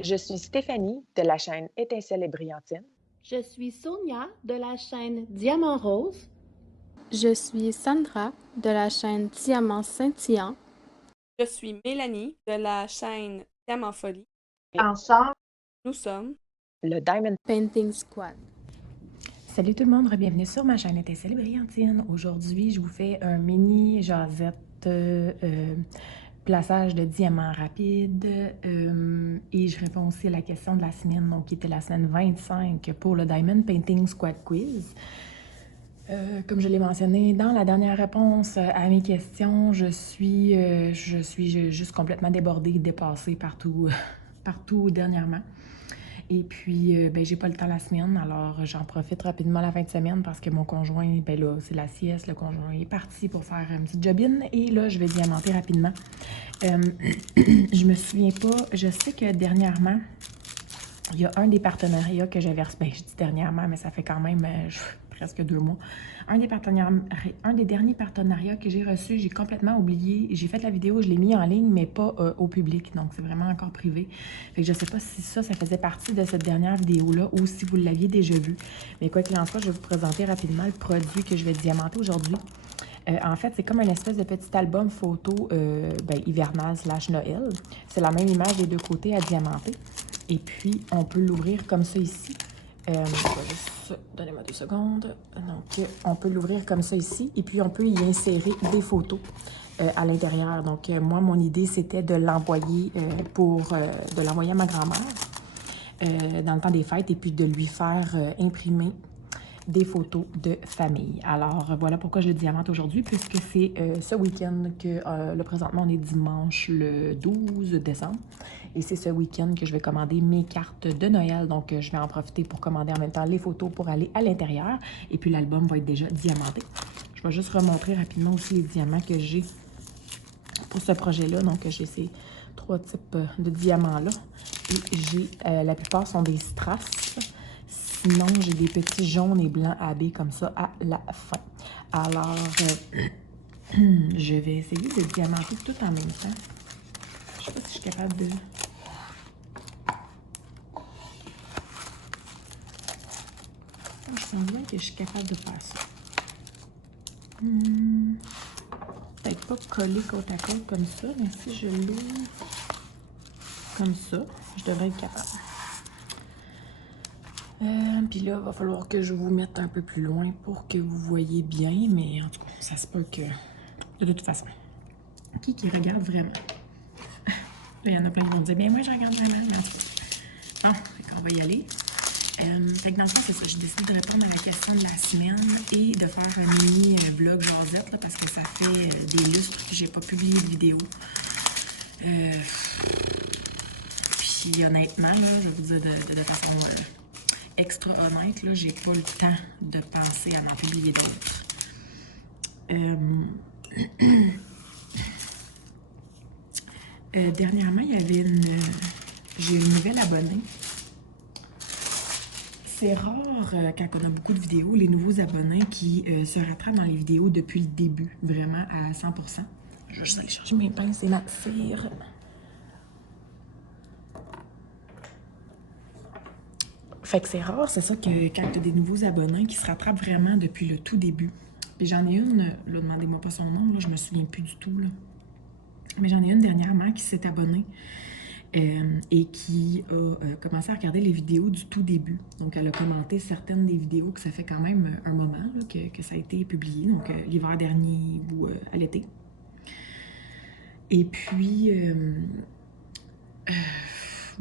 Je suis Stéphanie de la chaîne Étincelle et Brillantine. Je suis Sonia de la chaîne Diamant Rose. Je suis Sandra de la chaîne Diamant Scintillant. Je suis Mélanie de la chaîne Diamant Folie. Et Ensemble, Nous sommes le Diamond Painting Squad. salut tout le monde, bienvenue sur ma chaîne Étincelle et Brillantine. Aujourd'hui, je vous fais un mini jasette plaçage de diamants rapide et je réponds aussi à la question de la semaine, donc qui était la semaine 25 pour le Diamond Painting Squad Quiz. Comme je l'ai mentionné dans la dernière réponse à mes questions, je suis juste complètement débordée, dépassée partout, partout dernièrement. Et puis, ben, j'ai pas le temps la semaine, alors j'en profite rapidement la fin de semaine parce que mon conjoint, ben là, c'est la sieste, le conjoint est parti pour faire un petit job-in et là, je vais diamanter rapidement. Je me souviens pas, je sais que dernièrement, il y a un des partenariats que j'avais reçu, ben je dis dernièrement, mais ça fait quand même presque 2 mois. Un des derniers partenariats que j'ai reçu, j'ai complètement oublié. J'ai fait la vidéo, je l'ai mis en ligne, mais pas au public, donc c'est vraiment encore privé. Fait que je sais pas si ça faisait partie de cette dernière vidéo-là ou si vous l'aviez déjà vu. Mais quoi qu'il en soit, je vais vous présenter rapidement le produit que je vais diamanter aujourd'hui. En fait, c'est comme un espèce de petit album photo hivernal / Noël. C'est la même image des deux côtés à diamanter. Et puis, on peut l'ouvrir comme ça ici. Donnez-moi 2 secondes. Donc, on peut l'ouvrir comme ça ici. Et puis, on peut y insérer des photos à l'intérieur. Donc, moi, mon idée, c'était de l'envoyer de l'envoyer à ma grand-mère dans le temps des fêtes et puis de lui faire imprimer des photos de famille. Alors, voilà pourquoi je le diamante aujourd'hui, puisque c'est ce week-end que, là, présentement, on est dimanche le 12 décembre, et c'est ce week-end que je vais commander mes cartes de Noël, donc je vais en profiter pour commander en même temps les photos pour aller à l'intérieur, et puis l'album va être déjà diamanté. Je vais juste remontrer rapidement aussi les diamants que j'ai pour ce projet-là, donc j'ai ces 3 types de diamants-là, et j'ai, la plupart sont des strass. Sinon, j'ai des petits jaunes et blancs AB comme ça à la fin. Alors, je vais essayer de diamanter tout en même temps. Je sais pas si je suis capable de... Je sens bien que je suis capable de faire ça. Peut-être pas coller côte à côte comme ça, mais si je l'ouvre comme ça, je devrais être capable. Puis là, il va falloir que je vous mette un peu plus loin pour que vous voyez bien, mais en tout cas, ça se peut que... De toute façon, qui regarde vraiment? Là, il y en a plein qui vont me dire, bien moi, je regarde vraiment, mais en tout cas. Bon, on va y aller. Fait que dans le fond, c'est ça, j'ai décidé de répondre à la question de la semaine et de faire un mini vlog jasette, là, parce que ça fait des lustres que j'ai pas publié de vidéo. Puis honnêtement, là, je vais vous dire de façon extra honnête, là, j'ai pas le temps de penser à en publier d'autres. Dernièrement, il y avait j'ai une nouvelle abonnée. C'est rare quand on a beaucoup de vidéos, les nouveaux abonnés qui se rattrapent dans les vidéos depuis le début, vraiment à 100%. Je vais juste aller chercher mes pinces et ma cire. Fait que c'est rare, c'est ça, que quand tu as des nouveaux abonnés qui se rattrapent vraiment depuis le tout début. Puis j'en ai une, là, demandez-moi pas son nom, là, je me souviens plus du tout, là. Mais j'en ai une dernièrement qui s'est abonnée et qui a commencé à regarder les vidéos du tout début. Donc, elle a commenté certaines des vidéos que ça fait quand même un moment là, que ça a été publié, donc l'hiver dernier ou à l'été. Et puis,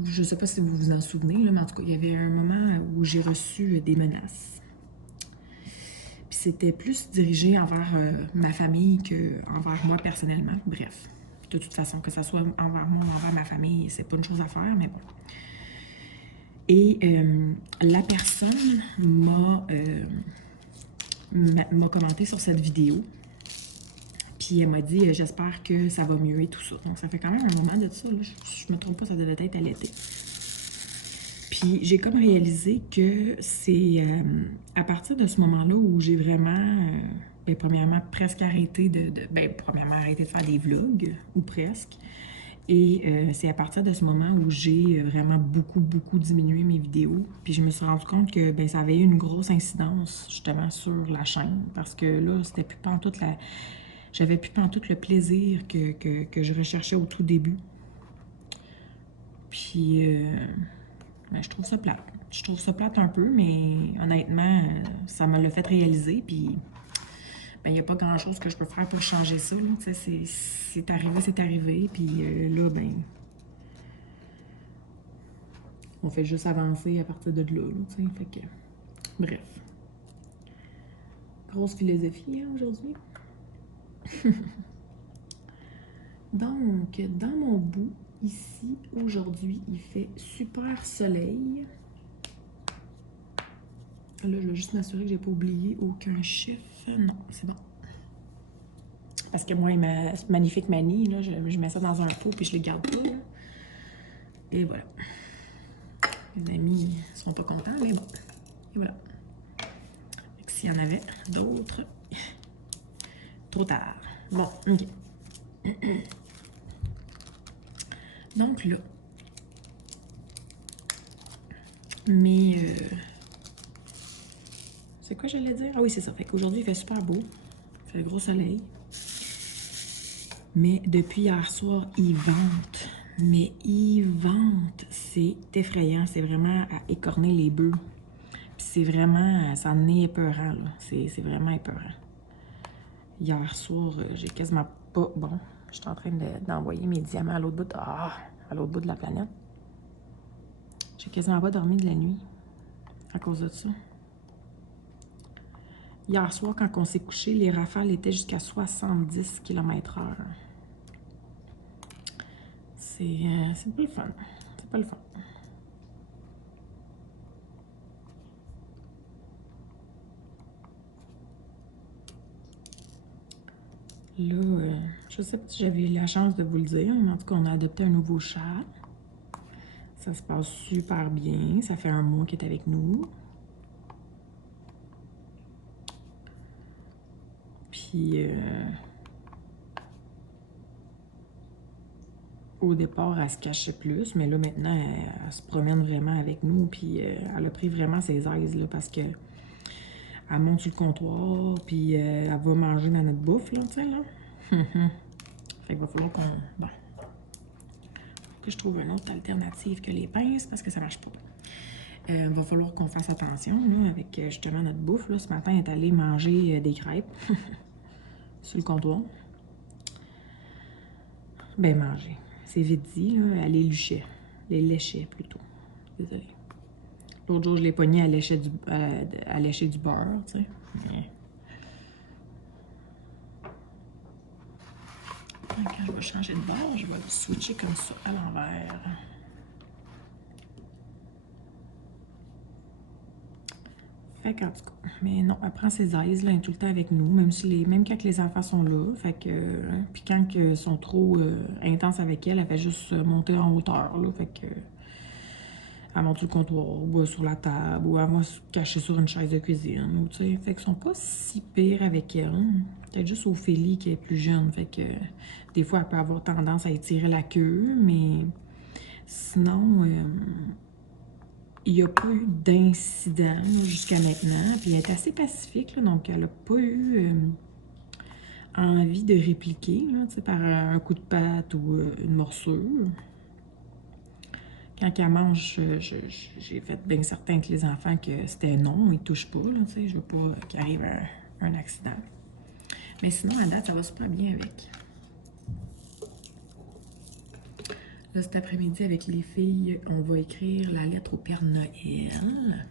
je sais pas si vous vous en souvenez, là, mais en tout cas, il y avait un moment où j'ai reçu des menaces. Puis c'était plus dirigé envers ma famille qu'envers moi personnellement. Bref, de toute façon, que ça soit envers moi ou envers ma famille, c'est pas une chose à faire, mais bon. Et la personne m'a commenté sur cette vidéo. Puis elle m'a dit, j'espère que ça va mieux et tout ça. Donc ça fait quand même un moment de ça, là. Je me trompe pas, ça devait être à l'été. Puis j'ai comme réalisé que c'est à partir de ce moment-là où j'ai vraiment, premièrement, presque arrêté premièrement, arrêté de faire des vlogs, ou presque. Et c'est à partir de ce moment où j'ai vraiment beaucoup diminué mes vidéos. Puis je me suis rendu compte que ben, ça avait eu une grosse incidence justement sur la chaîne. Parce que là, c'était plus pantoute la... J'avais plus pantoute le plaisir que je recherchais au tout début. Puis ben, je trouve ça plate. Je trouve ça plate un peu, mais honnêtement, ça me l'a fait réaliser. Puis ben, il n'y a pas grand-chose que je peux faire pour changer ça. C'est arrivé. Puis là, ben, on fait juste avancer à partir de là. Fait que, bref. Grosse philosophie hein, aujourd'hui. Donc, dans mon bout, ici, aujourd'hui, il fait super soleil. Là, je vais juste m'assurer que j'ai pas oublié aucun chiffre. Non, c'est bon. Parce que moi, ma magnifique manie, là, je mets ça dans un pot puis je les garde pas. Là. Et voilà. Les amis ne seront pas contents, mais bon. Et voilà. S'il y en avait d'autres, trop tard. Bon, ok. Donc là, mais c'est quoi j'allais dire? Ah oui, c'est ça. Fait qu'aujourd'hui, il fait super beau. Il fait le gros soleil. Mais depuis hier soir, il vente. Mais il vente. C'est effrayant. C'est vraiment à écorner les bœufs. Puis c'est vraiment... Ça en est épeurant, là. C'est vraiment épeurant. Hier soir, j'ai quasiment pas... Bon, je suis en train d'envoyer mes diamants à l'autre bout à l'autre bout de la planète. J'ai quasiment pas dormi de la nuit à cause de ça. Hier soir, quand on s'est couché, les rafales étaient jusqu'à 70 km/h. C'est pas le fun. C'est pas le fun. Là, je sais pas si j'avais eu la chance de vous le dire, mais en tout cas, on a adopté un nouveau chat. Ça se passe super bien. Ça fait un mois qu'il est avec nous. Puis, au départ, elle se cachait plus, mais là, maintenant, elle se promène vraiment avec nous. Puis, elle a pris vraiment ses aises, là, parce que elle monte sur le comptoir, puis elle va manger dans notre bouffe, là, tu sais, là. Fait qu'il va falloir qu'on... Bon. Que je trouve une autre alternative que les pinces, parce que ça marche pas. Va falloir qu'on fasse attention, là, avec justement notre bouffe, là. Ce matin, elle est allée manger des crêpes sur le comptoir. Ben, manger. C'est vite dit, là. Elle les luchait. Les léchait, plutôt. Désolée. L'autre jour, je l'ai pognée à lécher du beurre, tu sais. Mais... Quand je vais changer de bord, je vais le switcher comme ça, à l'envers. Fait qu'en tout cas, mais non, elle prend ses aises, là, elle est tout le temps avec nous, même quand les enfants sont là. Fait que, puis quand ils sont trop intenses avec elle, elle fait juste monter en hauteur, là. Fait que... Elle monte sur le comptoir, ou sur la table, ou elle va se cacher sur une chaise de cuisine. Ou, tu sais, fait qu'ils sont pas si pires avec elle. Peut-être juste Ophélie qui est plus jeune. Fait que des fois, elle peut avoir tendance à étirer la queue, mais sinon, il n'y a pas eu d'incident jusqu'à maintenant. Puis elle est assez pacifique, là, donc elle n'a pas eu envie de répliquer là, par un coup de patte ou une morsure. Quand elle mange, j'ai fait bien certain que les enfants que c'était non, ils ne touchent pas. Là, je veux pas qu'il arrive un accident. Mais sinon, à date, ça va super bien avec. Là, cet après-midi, avec les filles, on va écrire la lettre au Père Noël.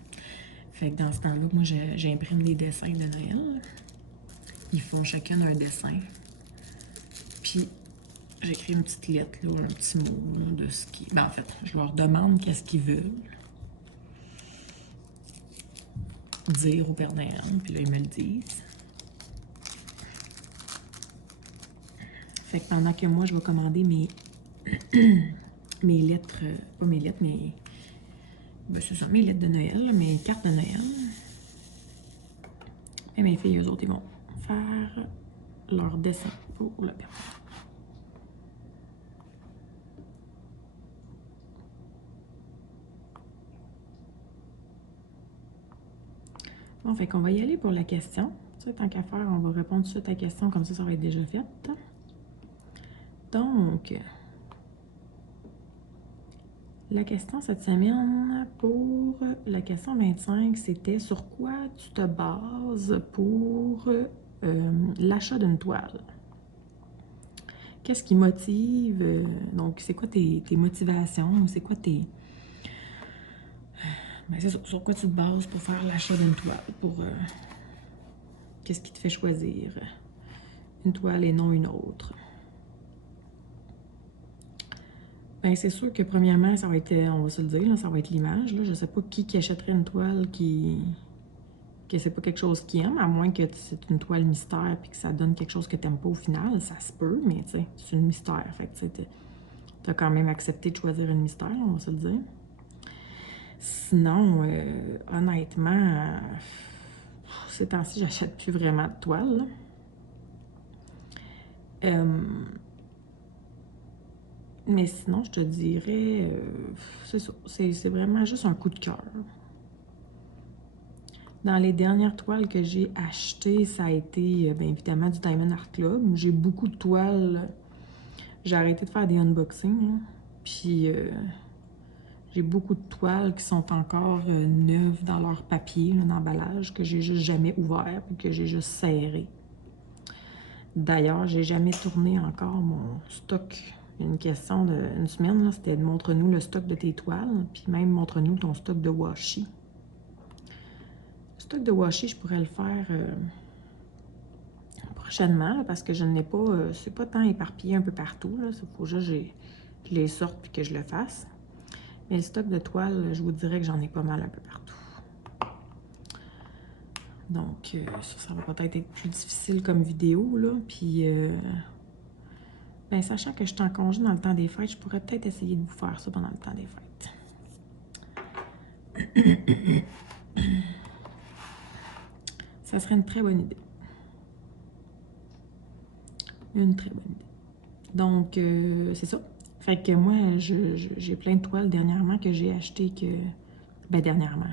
Fait que dans ce temps-là, moi, j'imprime les dessins de Noël. Ils font chacun un dessin. Puis, j'écris une petite lettre, là, un petit mot là, de ce qui... Ben, en fait, je leur demande qu'est-ce qu'ils veulent dire au Père Noël, puis là, ils me le disent. Fait que pendant que moi, je vais commander mes lettres, pas mes lettres, mais... Ben, ce sont mes lettres de Noël, mes cartes de Noël. Et mes filles, eux autres, ils vont faire leur dessin pour le Père Noël. Bon, fait qu'on va y aller pour la question. Tu sais, tant qu'à faire, on va répondre tout de suite à la question, comme ça va être déjà fait. Donc, la question cette semaine, pour la question 25, c'était sur quoi tu te bases pour l'achat d'une toile? Qu'est-ce qui motive? Donc, c'est quoi tes motivations? C'est quoi tes... Ben, c'est sur quoi tu te bases pour faire l'achat d'une toile? Pour qu'est-ce qui te fait choisir une toile et non une autre? Ben, c'est sûr que premièrement, ça va être, on va se le dire, là, ça va être l'image. Je ne sais pas qui achèterait une toile que c'est pas quelque chose qu'il aime, à moins que c'est une toile mystère puis que ça donne quelque chose que tu n'aimes pas au final. Ça se peut, mais tu sais, c'est une mystère. Fait que tu as quand même accepté de choisir une mystère, on va se le dire. Sinon, honnêtement, ces temps-ci, j'achète plus vraiment de toile. Mais sinon, je te dirais, c'est ça, c'est vraiment juste un coup de cœur. Dans les dernières toiles que j'ai achetées, ça a été, bien évidemment, du Diamond Art Club. J'ai beaucoup de toiles. J'ai arrêté de faire des unboxings, hein. Puis, j'ai beaucoup de toiles qui sont encore neuves dans leur papier, l'emballage, que j'ai juste jamais ouvert, puis que j'ai juste serré. D'ailleurs, j'ai jamais tourné encore mon stock. Il y a une question d'une semaine, c'était de montre-nous le stock de tes toiles, puis même montre-nous ton stock de washi. Le stock de washi, je pourrais le faire prochainement, là, parce que je n'ai pas, c'est pas tant éparpillé un peu partout. Il faut juste que je les sorte puis que je le fasse. Mais le stock de toiles, je vous dirais que j'en ai pas mal un peu partout. Donc, ça va peut-être être plus difficile comme vidéo, là. Puis, ben, sachant que je suis en congé dans le temps des fêtes, je pourrais peut-être essayer de vous faire ça pendant le temps des fêtes. Ça serait une très bonne idée. Une très bonne idée. Donc, c'est ça. Fait que moi, j'ai plein de toiles dernièrement que j'ai achetées que... Ben, dernièrement.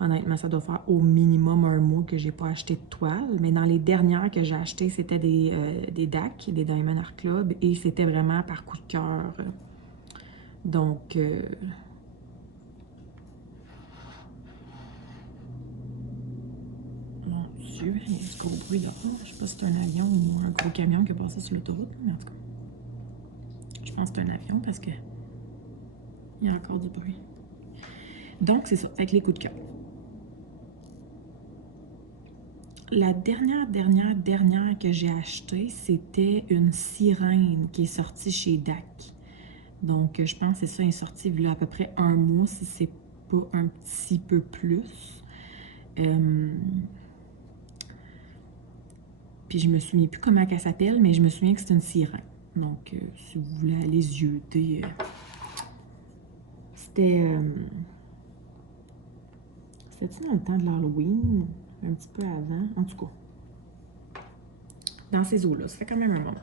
Honnêtement, ça doit faire au minimum un mois que j'ai pas acheté de toile. Mais dans les dernières que j'ai achetées, c'était des DAC, des Diamond Art Club. Et c'était vraiment par coup de cœur. Donc... Mon Dieu, il y a du gros bruit dehors. Je sais pas si c'est un avion ou un gros camion qui est passé sur l'autoroute, mais en tout cas, je pense que c'est un avion parce que il y a encore du bruit. Donc, c'est ça, avec les coups de cœur. La dernière que j'ai achetée, c'était une sirène qui est sortie chez DAC. Donc, je pense que c'est ça, elle est sortie il y a à peu près un mois, si c'est pas un petit peu plus. Puis je me souviens plus comment elle s'appelle, mais je me souviens que c'est une sirène. Donc, si vous voulez aller zioter, c'était... C'était-tu dans le temps de l'Halloween? Un petit peu avant? En tout cas, dans ces eaux-là. Ça fait quand même un moment.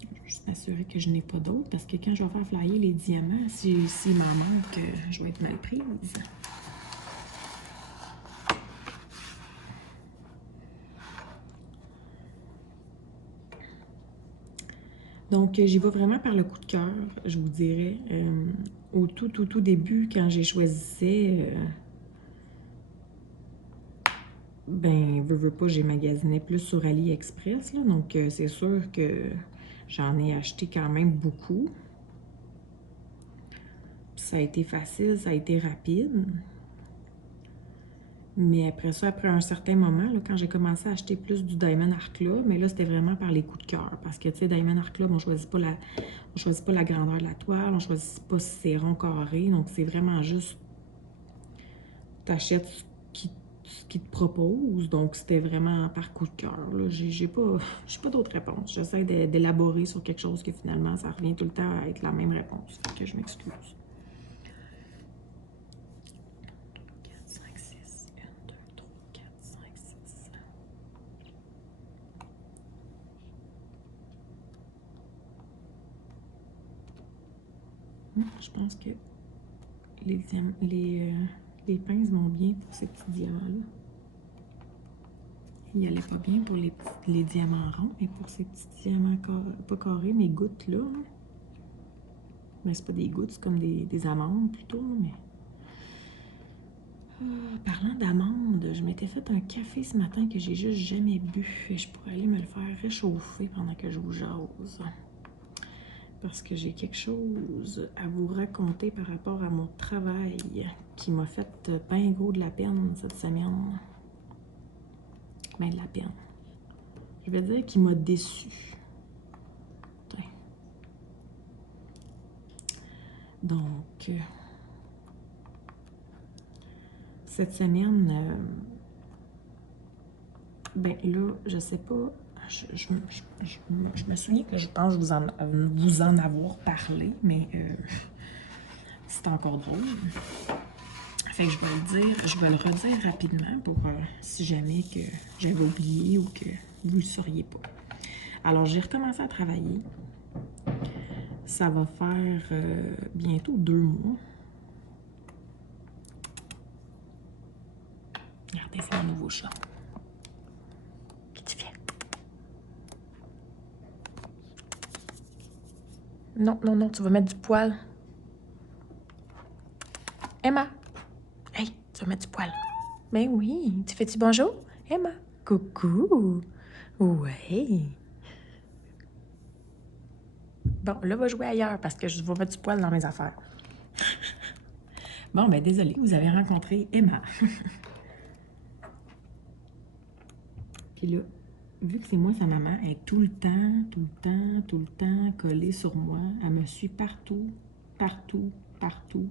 Je vais juste m'assurer que je n'ai pas d'autres, parce que quand je vais faire flyer les diamants, s'il m'en manque, je vais être mal prise. Donc, j'y vais vraiment par le coup de cœur, je vous dirais. Au tout début, quand j'ai choisi, ben, veux pas, j'ai magasiné plus sur AliExpress, là. Donc, c'est sûr que j'en ai acheté quand même beaucoup. Puis ça a été facile, ça a été rapide. Mais après ça, après un certain moment, là, quand j'ai commencé à acheter plus du Diamond Art Club, mais là, c'était vraiment par les coups de cœur. Parce que, tu sais, Diamond Art Club, on choisit pas la grandeur de la toile, on choisit pas si c'est rond, carré. Donc, c'est vraiment juste, t'achètes ce qu'ils te proposent. Donc, c'était vraiment par coup de cœur. J'ai pas d'autres réponses. J'essaie d'élaborer sur quelque chose que finalement, ça revient tout le temps à être la même réponse. Fait que je m'excuse. 1, 2, 3, 4, 5, 6. Je pense que les Les pinces vont bien pour ces petits diamants-là. Il allait pas bien pour les diamants ronds, mais pour ces petits diamants pas carrés, mais gouttes là. Mais c'est pas des gouttes, c'est comme des amandes plutôt, mais... parlant d'amandes, je m'étais fait un café ce matin que j'ai juste jamais bu et je pourrais aller me le faire réchauffer pendant que je vous jase. Parce que j'ai quelque chose à vous raconter par rapport à mon travail qui m'a fait ben gros de la peine cette semaine. Ben de la peine. Je vais dire qu'il m'a déçu. Donc, cette semaine, ben là, je sais pas, je me souviens que je pense vous en avoir parlé, mais c'est encore drôle. Fait que je vais le redire rapidement pour si jamais que j'avais oublié ou que vous le sauriez pas. Alors, j'ai recommencé à travailler. Ça va faire bientôt 2 mois. Regardez, c'est mon nouveau chat. Qu'est-ce que tu fais? Non, non, non, tu vas mettre du poil. Emma! Hey, tu vas mettre du poil. Ben oui, tu fais-tu bonjour? Emma! Coucou! Ouais! Bon, là, va jouer ailleurs parce que je vais mettre du poil dans mes affaires. Bon, ben désolé, vous avez rencontré Emma. Puis là, vu que c'est moi sa maman, elle est tout le temps collée sur moi. Elle me suit partout, partout, partout.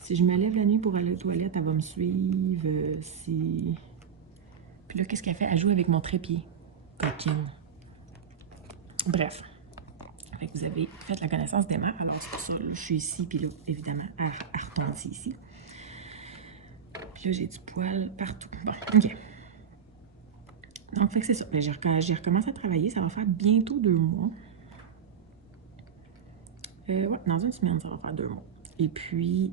Si je me lève la nuit pour aller aux toilettes, elle va me suivre. Si... Puis là, qu'est-ce qu'elle fait? Elle joue avec mon trépied. Coquine. Bref. Fait que vous avez fait la connaissance d'Emma. Alors, c'est pour ça, là, je suis ici. Puis là, évidemment, elle retombe ici. Puis là, j'ai du poil partout. Bon, OK. Donc, fait que c'est ça. J'ai recommencé à travailler. Ça va faire bientôt 2 mois. Ouais, dans une semaine, ça va faire 2 mois. Et puis,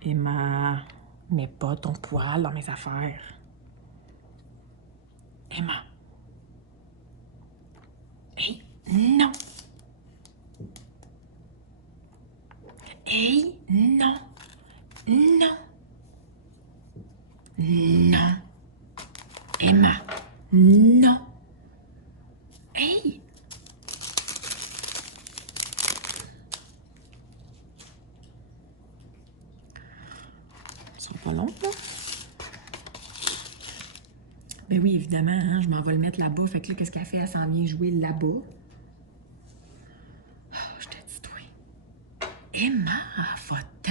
Emma, mets pas ton poil dans mes affaires. Emma. Hey, non. Hey, non. Non. Non. Emma. Non. Hey. Ça sera pas long, là. Ben oui, évidemment, hein, je m'en vais le mettre là-bas. Fait que là, qu'est-ce qu'elle fait? Elle s'en vient jouer là-bas. Oh, je t'ai dit, toi. Emma, va-t'en.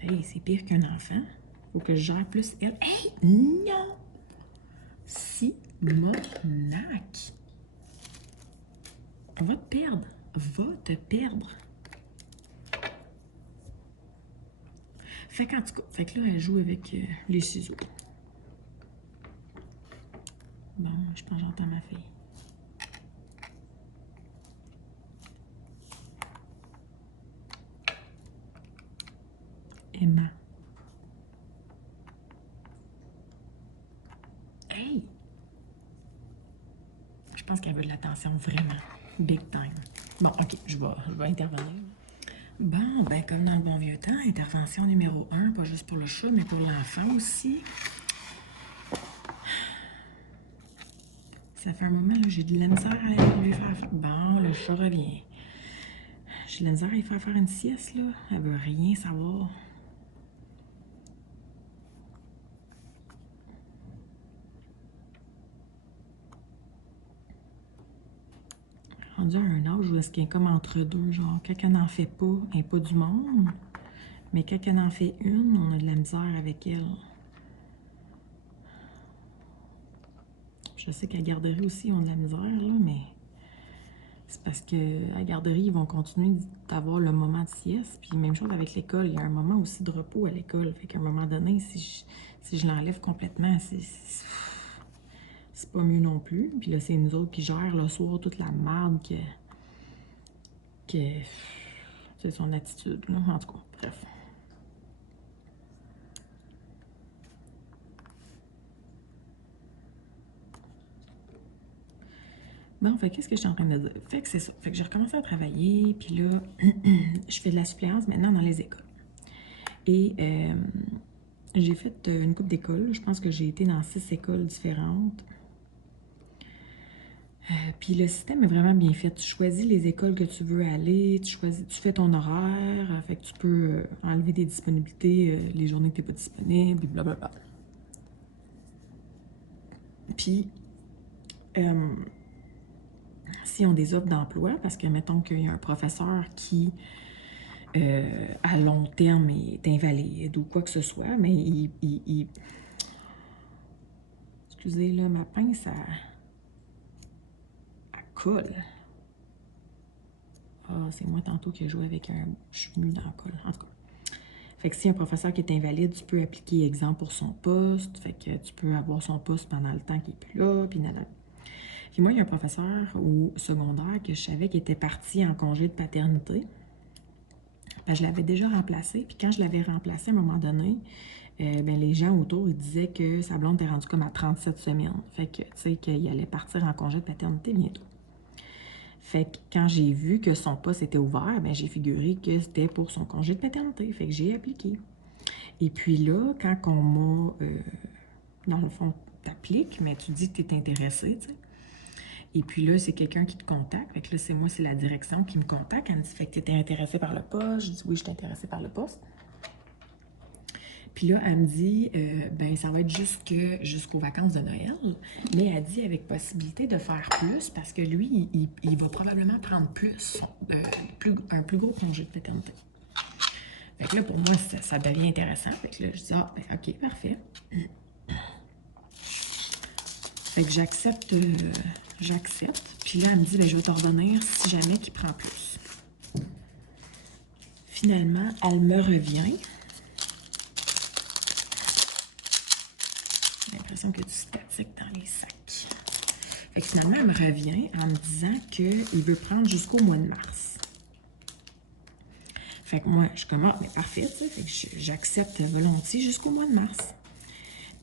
Hey, c'est pire qu'un enfant. Faut que je gère plus elle. Hey, non! Simonac. Va te perdre. Va te perdre. Fait qu'en tout cas, fait que là, elle joue avec les ciseaux. Bon, je pense que j'entends ma fille. Emma. Hey! Je pense qu'elle veut de l'attention, vraiment. Big time. Bon, OK, je vais intervenir. Bon, ben comme dans le bon vieux temps, intervention numéro 1, pas juste pour le chat, mais pour l'enfant aussi. Ça fait un moment, là, j'ai de la misère à lui faire... Bon, le chat revient. J'ai de la misère à lui faire une sieste, là. Elle veut rien savoir. Rendu à un âge où est-ce qu'elle est comme entre deux, genre, quand elle n'en fait pas, elle n'est pas du monde, mais quand elle en fait une, on a de la misère avec elle. Je sais qu'à la garderie aussi, on a de la misère, là, mais c'est parce qu'à la garderie, ils vont continuer d'avoir le moment de sieste, puis même chose avec l'école, il y a un moment aussi de repos à l'école, fait qu'à un moment donné, si je l'enlève complètement, c'est pas mieux non plus. Puis là, c'est nous autres qui gèrent le soir toute la merde que que c'est son attitude, là. En tout cas, bref. Bon, fait qu'est-ce que je suis en train de dire? Fait que c'est ça. Fait que j'ai recommencé à travailler, puis là, je fais de la suppléance maintenant dans les écoles. Et j'ai fait une couple d'écoles. Je pense que j'ai été dans 6 écoles différentes. Puis le système est vraiment bien fait. Tu choisis les écoles que tu veux aller, tu fais ton horaire, fait que tu peux enlever des disponibilités les journées que tu n'es pas disponible, puis blablabla. Puis, s'ils ont des offres d'emploi, parce que mettons qu'il y a un professeur qui, à long terme, est invalide ou quoi que ce soit, mais excusez, là, ma pince, elle colle. Ah, c'est moi tantôt qui ai joué avec un cheveu dans le col. En tout cas. Fait que si un professeur qui est invalide, tu peux appliquer exemple pour son poste. Fait que tu peux avoir son poste pendant le temps qu'il n'est plus là, puis nanana. Puis moi, il y a un professeur au secondaire que je savais qu'il était parti en congé de paternité. Ben, je l'avais déjà remplacé. Puis quand je l'avais remplacé, à un moment donné, ben, les gens autour, ils disaient que sa blonde était rendue comme à 37 semaines. Fait que, tu sais, qu'il allait partir en congé de paternité bientôt. Fait que quand j'ai vu que son poste était ouvert, ben, j'ai figuré que c'était pour son congé de paternité. Fait que j'ai appliqué. Et puis là, quand on m'a, dans le fond, t'appliques, mais tu dis que tu es intéressé, tu sais. Et puis là, c'est quelqu'un qui te contacte. Fait que là, c'est la direction qui me contacte. Elle me dit, fait que tu étais intéressé par le poste. Je dis, oui, je suis intéressée par le poste. Puis là, elle me dit, ben ça va être jusqu'aux vacances de Noël, mais elle dit avec possibilité de faire plus parce que lui, il va probablement prendre un plus gros congé de paternité. Fait que là, pour moi, ça devient intéressant. Fait que là, je dis, ah, ben, OK, parfait. Fait que j'accepte. Puis là, elle me dit, ben, je vais te revenir si jamais qu'il prend plus. Finalement, elle me revient. J'ai l'impression que tu statiques dans les sacs. Fait que finalement, elle me revient en me disant qu'il veut prendre jusqu'au mois de mars. Fait que moi, je suis comme, ah, mais parfait, tu sais. Fait que j'accepte volontiers jusqu'au mois de mars.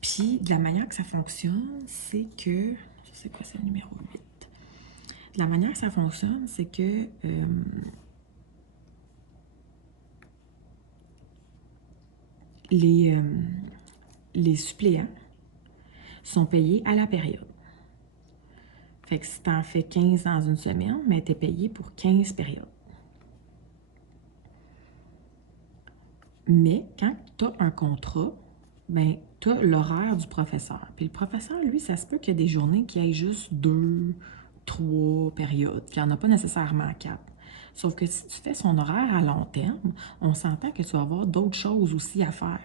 Puis, de la manière que ça fonctionne, c'est que... Je sais quoi, c'est le numéro 8. De la manière que ça fonctionne, c'est que... les suppléants sont payés à la période. Fait que si tu en fais 15 dans une semaine, mais tu es payé pour 15 périodes. Mais quand tu as un contrat, ben, tu as l'horaire du professeur. Puis le professeur, lui, ça se peut qu'il y ait des journées qui aient juste 2, 3 périodes, qu'il n'y en a pas nécessairement 4. Sauf que si tu fais son horaire à long terme, on s'entend que tu vas avoir d'autres choses aussi à faire.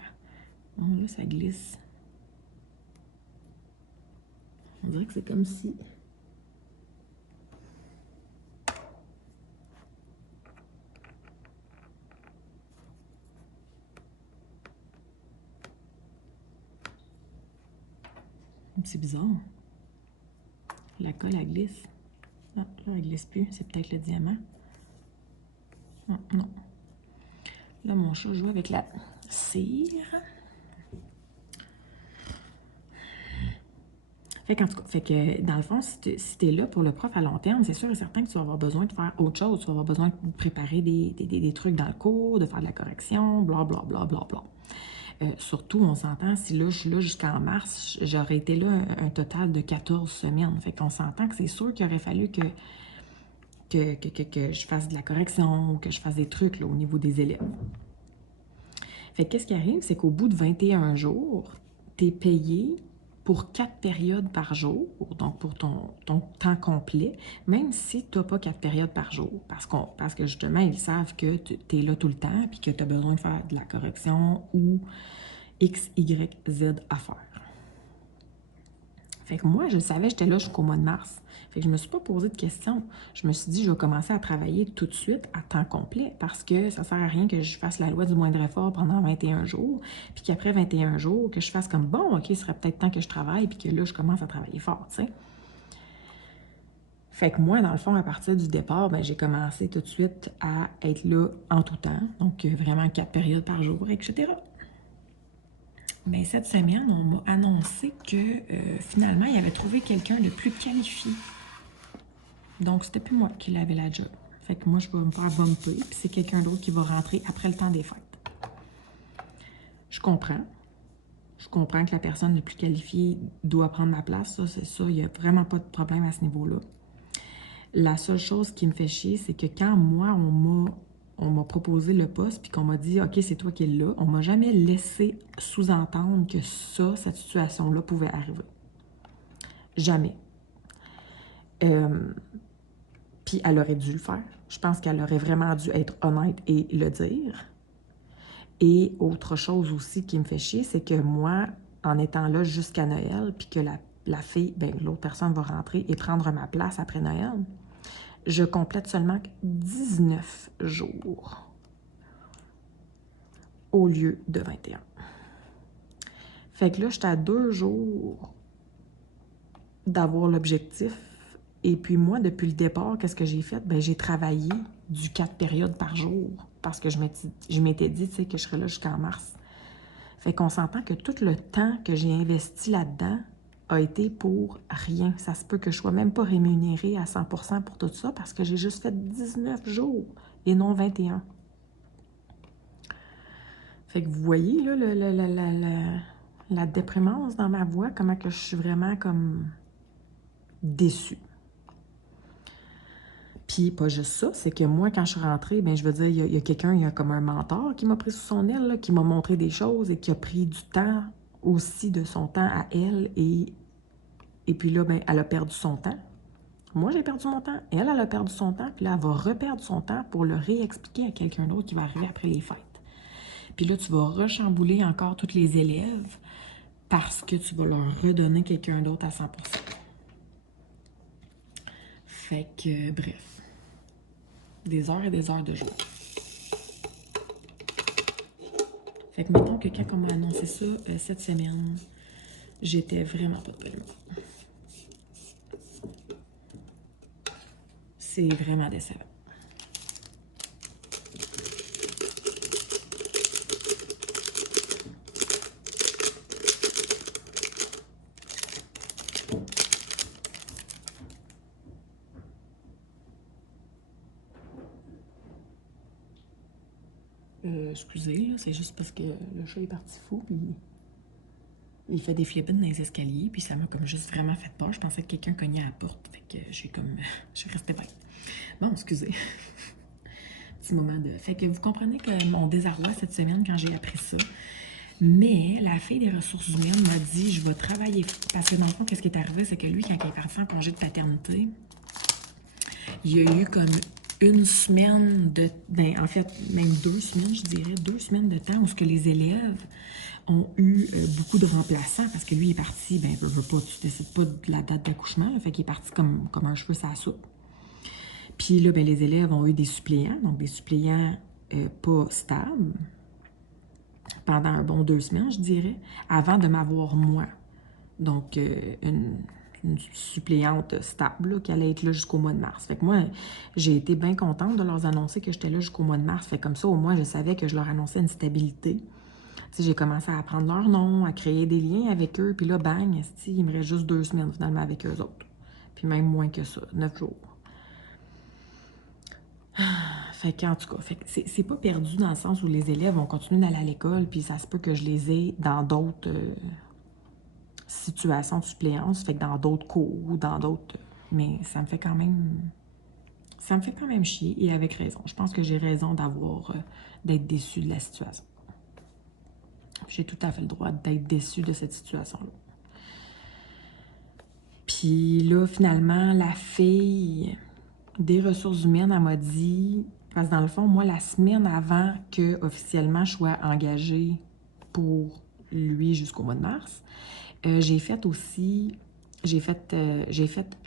Oh, là, ça glisse. On dirait que c'est comme si... C'est bizarre. La colle, elle glisse. Ah, là, elle glisse plus. C'est peut-être le diamant. Ah, non. Là, mon chat joue avec la cire. Fait qu'en tout cas, fait que dans le fond, si tu es là pour le prof à long terme, c'est sûr et certain que tu vas avoir besoin de faire autre chose. Tu vas avoir besoin de préparer des trucs dans le cours, de faire de la correction, blablabla, bla. Surtout, on s'entend, si là, je suis là jusqu'en mars, j'aurais été là un total de 14 semaines. Fait qu'on s'entend que c'est sûr qu'il aurait fallu que je fasse de la correction ou que je fasse des trucs là, au niveau des élèves. Fait que qu'est-ce qui arrive, c'est qu'au bout de 21 jours, tu es payé pour 4 périodes par jour, donc pour ton temps complet, même si tu n'as pas 4 périodes par jour, parce que justement, ils savent que tu es là tout le temps puis que tu as besoin de faire de la correction ou X, Y, Z à faire. Fait que moi, je savais, j'étais là jusqu'au mois de mars. Fait que je me suis pas posé de questions. Je me suis dit, je vais commencer à travailler tout de suite à temps complet parce que ça sert à rien que je fasse la loi du moindre effort pendant 21 jours, puis qu'après 21 jours, que je fasse comme, bon, OK, il serait peut-être temps que je travaille, puis que là, je commence à travailler fort, tu sais. Fait que moi, dans le fond, à partir du départ, ben, j'ai commencé tout de suite à être là en tout temps. Donc, vraiment 4 périodes par jour, etc. Mais cette semaine, on m'a annoncé que finalement, il avait trouvé quelqu'un de plus qualifié. Donc, c'était plus moi qui l'avais la job. Fait que moi, je vais me faire bumper, puis c'est quelqu'un d'autre qui va rentrer après le temps des fêtes. Je comprends. Je comprends que la personne la plus qualifiée doit prendre ma place. Ça, c'est ça. Il n'y a vraiment pas de problème à ce niveau-là. La seule chose qui me fait chier, c'est que quand moi, on m'a proposé le poste, puis qu'on m'a dit « OK, c'est toi qui es là », on m'a jamais laissé sous-entendre que ça, cette situation-là pouvait arriver. Jamais. Puis elle aurait dû le faire. Je pense qu'elle aurait vraiment dû être honnête et le dire. Et autre chose aussi qui me fait chier, c'est que moi, en étant là jusqu'à Noël, puis que la fille, ben l'autre personne va rentrer et prendre ma place après Noël, je complète seulement 19 jours au lieu de 21. Fait que là, j'étais à 2 jours d'avoir l'objectif. Et puis moi, depuis le départ, qu'est-ce que j'ai fait? Ben, j'ai travaillé du 4 périodes par jour parce que je m'étais dit, tu sais, que je serais là jusqu'en mars. Fait qu'on s'entend que tout le temps que j'ai investi là-dedans a été pour rien. Ça se peut que je sois même pas rémunérée à 100% pour tout ça parce que j'ai juste fait 19 jours et non 21. Fait que vous voyez, là, la déprimance dans ma voix, comment que je suis vraiment comme déçue. Puis pas juste ça, c'est que moi, quand je suis rentrée, bien, je veux dire, il y a quelqu'un, il y a comme un mentor qui m'a pris sous son aile, là, qui m'a montré des choses et qui a pris du temps aussi de son temps à elle. Et puis là, bien, elle a perdu son temps. Moi, j'ai perdu mon temps. Elle a perdu son temps. Puis là, elle va reperdre son temps pour le réexpliquer à quelqu'un d'autre qui va arriver après les fêtes. Puis là, tu vas rechambouler encore tous les élèves parce que tu vas leur redonner quelqu'un d'autre à 100%. Fait que, bref. Des heures et des heures de jour. Fait que mettons que quand on m'a annoncé ça cette semaine, j'étais vraiment pas de bonne humeur. C'est vraiment décevant. Excusez, là, c'est juste parce que le chat est parti fou, puis il fait des flippines dans les escaliers, puis ça m'a comme juste vraiment fait peur. Je pensais que quelqu'un cognait à la porte, fait que je suis restée bête. Bon, excusez. Petit moment de... Fait que vous comprenez que mon désarroi cette semaine quand j'ai appris ça. Mais la fille des ressources humaines m'a dit, je vais travailler... Parce que dans le fond, qu'est-ce qui est arrivé, c'est que lui, quand il est parti en congé de paternité, il y a eu comme une semaine de... Ben, en fait, même 2 semaines, je dirais, 2 semaines de temps où ce que les élèves ont eu beaucoup de remplaçants parce que lui, il est parti, ben, tu décides pas de la date d'accouchement, fait qu'il est parti comme un cheveu sur la soupe. Puis là, ben, les élèves ont eu des suppléants, donc des suppléants pas stables, pendant un bon 2 semaines, je dirais, avant de m'avoir moi. Donc, une suppléante stable là, qui allait être là jusqu'au mois de mars. Fait que moi, j'ai été bien contente de leur annoncer que j'étais là jusqu'au mois de mars. Fait que comme ça, au moins, je savais que je leur annonçais une stabilité. T'sais, j'ai commencé à apprendre leur nom, à créer des liens avec eux. Puis là, bang, il me reste juste 2 semaines finalement avec eux autres. Puis même moins que ça, 9 jours. Fait qu'en tout cas, c'est pas perdu dans le sens où les élèves vont continuer d'aller à l'école, puis ça se peut que je les ai dans d'autres situations de suppléance, fait que dans d'autres cours ou dans d'autres... Mais ça me fait quand même... Ça me fait quand même chier, et avec raison. Je pense que j'ai raison d'être déçue de la situation. J'ai tout à fait le droit d'être déçue de cette situation-là. Puis là, finalement, la fille des ressources humaines, elle m'a dit... Parce que dans le fond, moi, la semaine avant que officiellement je sois engagée pour lui jusqu'au mois de mars, j'ai fait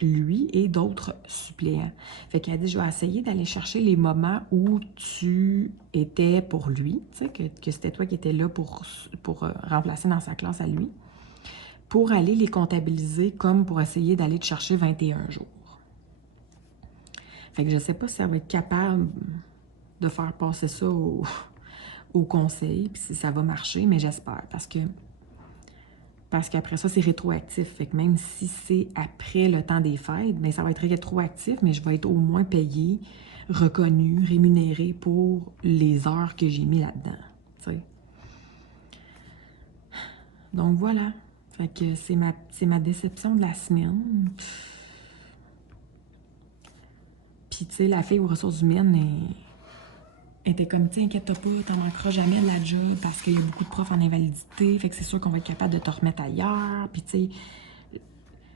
lui et d'autres suppléants. Fait qu'elle a dit, je vais essayer d'aller chercher les moments où tu étais pour lui, tu sais, que c'était toi qui étais là pour remplacer dans sa classe à lui, pour aller les comptabiliser comme pour essayer d'aller te chercher 21 jours. Fait que je sais pas si elle va être capable de faire passer ça au conseil, puis si ça va marcher, mais j'espère, parce qu'après ça, c'est rétroactif. Fait que même si c'est après le temps des fêtes, bien, ça va être rétroactif, mais je vais être au moins payée, reconnue, rémunérée pour les heures que j'ai mis là-dedans. T'sais. Donc voilà. Fait que c'est ma déception de la semaine. Puis tu sais, la fille aux ressources humaines était comme, tu sais, inquiète-toi pas, t'en manqueras jamais de la job parce qu'il y a beaucoup de profs en invalidité, fait que c'est sûr qu'on va être capable de te remettre ailleurs. Puis tu sais,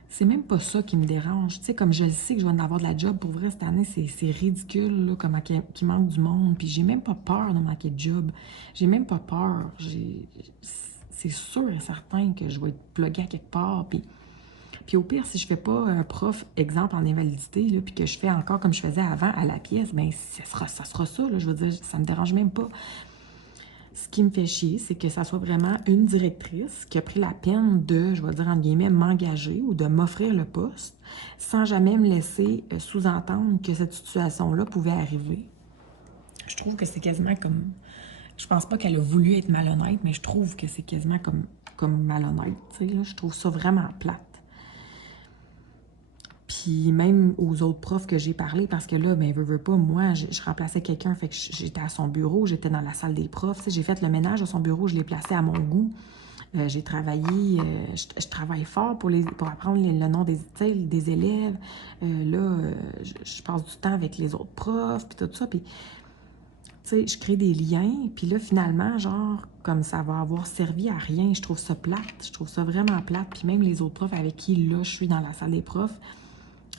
c'est même pas ça qui me dérange. Tu sais, comme je le sais que je vais en avoir de la job, pour vrai, cette année, c'est ridicule, là, comment qu'il manque du monde. Puis j'ai même pas peur de manquer de job. J'ai même pas peur. C'est sûr et certain que je vais être pluguée à quelque part. Puis au pire, si je fais pas un prof, exemple, en invalidité, là, puis que je fais encore comme je faisais avant à la pièce, bien, ça sera ça, là, je veux dire, ça me dérange même pas. Ce qui me fait chier, c'est que ça soit vraiment une directrice qui a pris la peine de, je vais dire, entre guillemets, m'engager ou de m'offrir le poste sans jamais me laisser sous-entendre que cette situation-là pouvait arriver. Je trouve que c'est quasiment comme... Je pense pas qu'elle a voulu être malhonnête, mais je trouve que c'est quasiment comme malhonnête, tu sais, là. Je trouve ça vraiment plate. Puis même aux autres profs que j'ai parlé, parce que là, ben, veux pas, moi, je remplaçais quelqu'un, fait que j'étais à son bureau, j'étais dans la salle des profs, tu sais, j'ai fait le ménage à son bureau, je l'ai placé à mon goût. J'ai travaillé, je travaille fort pour apprendre le nom des élèves. Je passe du temps avec les autres profs, puis tout ça, puis... Tu sais, je crée des liens, puis là, finalement, genre, comme ça va avoir servi à rien, je trouve ça plate, je trouve ça vraiment plate, puis même les autres profs avec qui, là, je suis dans la salle des profs,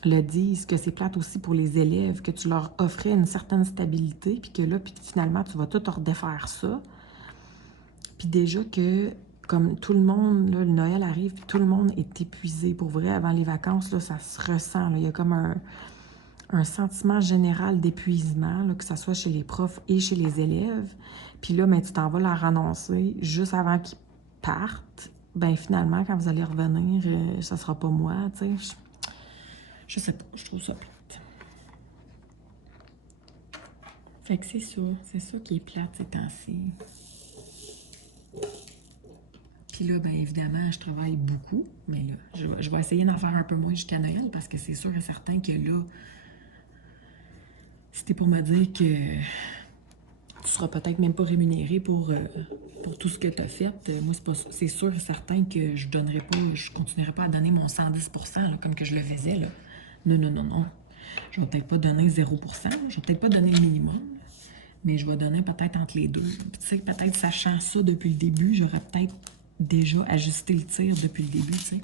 le disent que c'est plate aussi pour les élèves, que tu leur offrais une certaine stabilité, puis que là, puis finalement, tu vas tout redéfaire ça. Puis déjà que, comme tout le monde, là, le Noël arrive, puis tout le monde est épuisé, pour vrai, avant les vacances, là, ça se ressent, là, il y a comme un sentiment général d'épuisement, que ce soit chez les profs et chez les élèves. Puis là, ben, tu t'en vas leur annoncer juste avant qu'ils partent. Ben finalement, quand vous allez revenir, ça sera pas moi, tu sais. Je sais pas, je trouve ça plate. Fait que c'est ça qui est plate ces temps-ci. Puis là, bien évidemment, je travaille beaucoup, mais là, je vais essayer d'en faire un peu moins jusqu'à Noël parce que c'est sûr et certain que là, c'était pour me dire que tu seras peut-être même pas rémunéré pour tout ce que tu as fait. Moi, c'est sûr et certain que je continuerai pas à donner mon 110%, là, comme que je le faisais, là. Non. Je vais peut-être pas donner 0%, je vais peut-être pas donner le minimum, mais je vais donner peut-être entre les deux. Puis, tu sais, peut-être sachant ça depuis le début, j'aurais peut-être déjà ajusté le tir depuis le début, tu sais.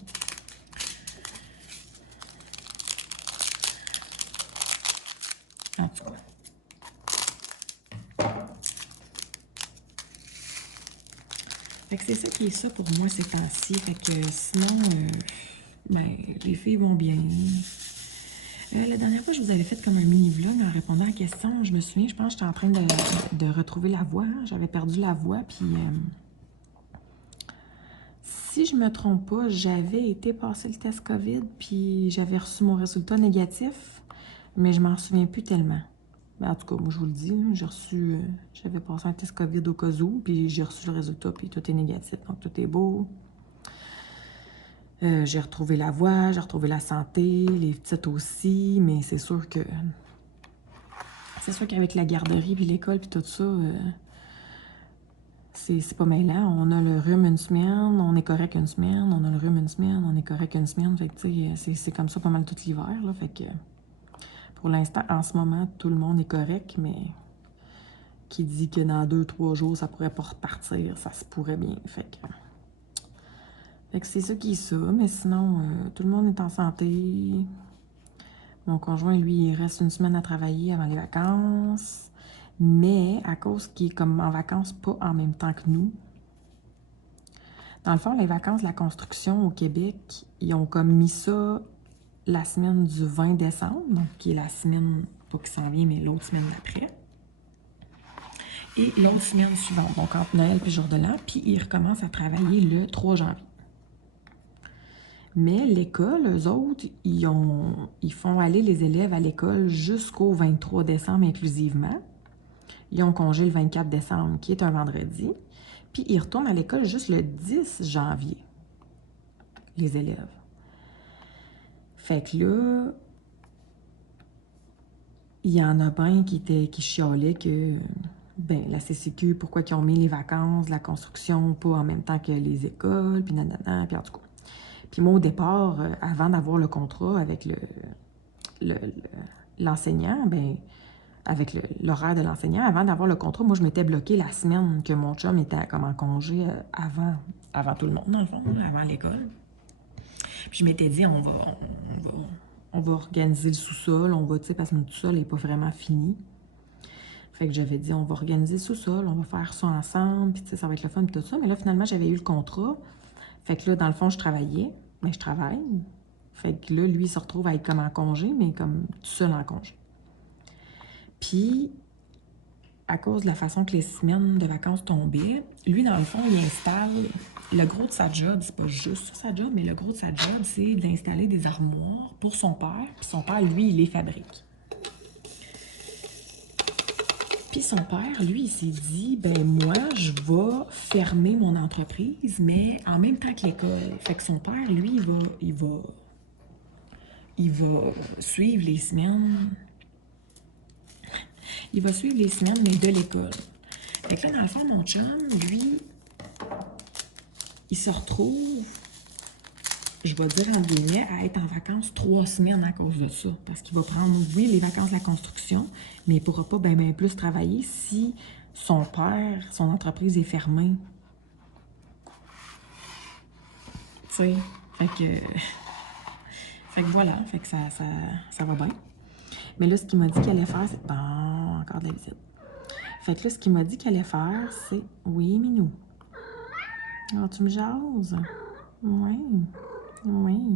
En tout cas. Fait que c'est ça qui est ça pour moi ces temps-ci. Fait que sinon, ben, les filles vont bien. La dernière fois, je vous avais fait comme un mini-vlog en répondant à la question. Je me souviens, je pense que j'étais en train de retrouver la voix. Hein. J'avais perdu la voix, puis... si je me trompe pas, j'avais été passer le test COVID, puis j'avais reçu mon résultat négatif, mais je m'en souviens plus tellement. Ben, en tout cas, moi, je vous le dis, j'avais passé un test COVID au cas où, puis j'ai reçu le résultat, puis tout est négatif, donc tout est beau. J'ai retrouvé la voix, j'ai retrouvé la santé, les petites aussi, mais c'est sûr qu'avec la garderie, puis l'école, puis tout ça, c'est pas mêlant. On a le rhume une semaine, on est correct une semaine, on a le rhume une semaine, on est correct une semaine, fait que tu sais, c'est comme ça pas mal tout l'hiver, là, fait que pour l'instant, en ce moment, tout le monde est correct, mais qui dit que dans 2-3 jours, ça pourrait pas repartir, ça se pourrait bien, fait que c'est ça qui est ça, mais sinon, tout le monde est en santé. Mon conjoint, lui, il reste une semaine à travailler avant les vacances, mais à cause qu'il est comme en vacances pas en même temps que nous. Dans le fond, les vacances de la construction au Québec, ils ont comme mis ça la semaine du 20 décembre, donc qui est la semaine, pas qui s'en vient, mais l'autre semaine d'après. Et l'autre semaine suivante, donc entre Noël et Jour de l'An, puis ils recommencent à travailler le 3 janvier. Mais l'école, eux autres, ils font aller les élèves à l'école jusqu'au 23 décembre inclusivement. Ils ont congé le 24 décembre, qui est un vendredi. Puis ils retournent à l'école juste le 10 janvier, les élèves. Fait que là, il y en a bien qui chialaient que, ben, la CCQ, pourquoi ils ont mis les vacances, la construction, pas en même temps que les écoles, puis nanana, puis en tout cas. Puis moi, au départ, avant d'avoir le contrat avec l'enseignant, ben, avec l'horaire de l'enseignant, avant d'avoir le contrat, moi, je m'étais bloquée la semaine que mon chum était comme en congé avant tout le monde, dans le fond, là, avant l'école. Puis je m'étais dit, on va organiser le sous-sol, on va, tu sais, parce que notre sous-sol n'est pas vraiment fini. Fait que j'avais dit, on va organiser le sous-sol, on va faire ça ensemble, puis tu sais, ça va être le fun, puis tout ça. Mais là, finalement, j'avais eu le contrat. Fait que là, dans le fond, je travaillais, mais je travaille. Fait que là, lui, il se retrouve à être comme en congé, mais comme tout seul en congé. Puis, à cause de la façon que les semaines de vacances tombaient, lui, dans le fond, il installe... Le gros de sa job, c'est pas juste ça, sa job, mais le gros de sa job, c'est d'installer des armoires pour son père. Puis son père, lui, il les fabrique. Puis son père, lui, il s'est dit, ben moi, je vais fermer mon entreprise, mais en même temps que l'école. Fait que son père, lui, il va suivre les semaines. Il va suivre les semaines, mais de l'école. Fait que là, dans le fond, mon chum, lui, il se retrouve, je vais dire en guillemets, à être en vacances 3 semaines à cause de ça. Parce qu'il va prendre, oui, les vacances de la construction, mais il ne pourra pas bien plus travailler si son père, son entreprise est fermée. Tu sais, fait que voilà, fait que ça va bien. Mais là, ce qu'il m'a dit qu'il allait faire, c'est... Bon, encore de la visite. Fait que là, ce qu'il m'a dit qu'il allait faire, c'est... Oui, Minou. Alors, tu me jases? Oui. Oui.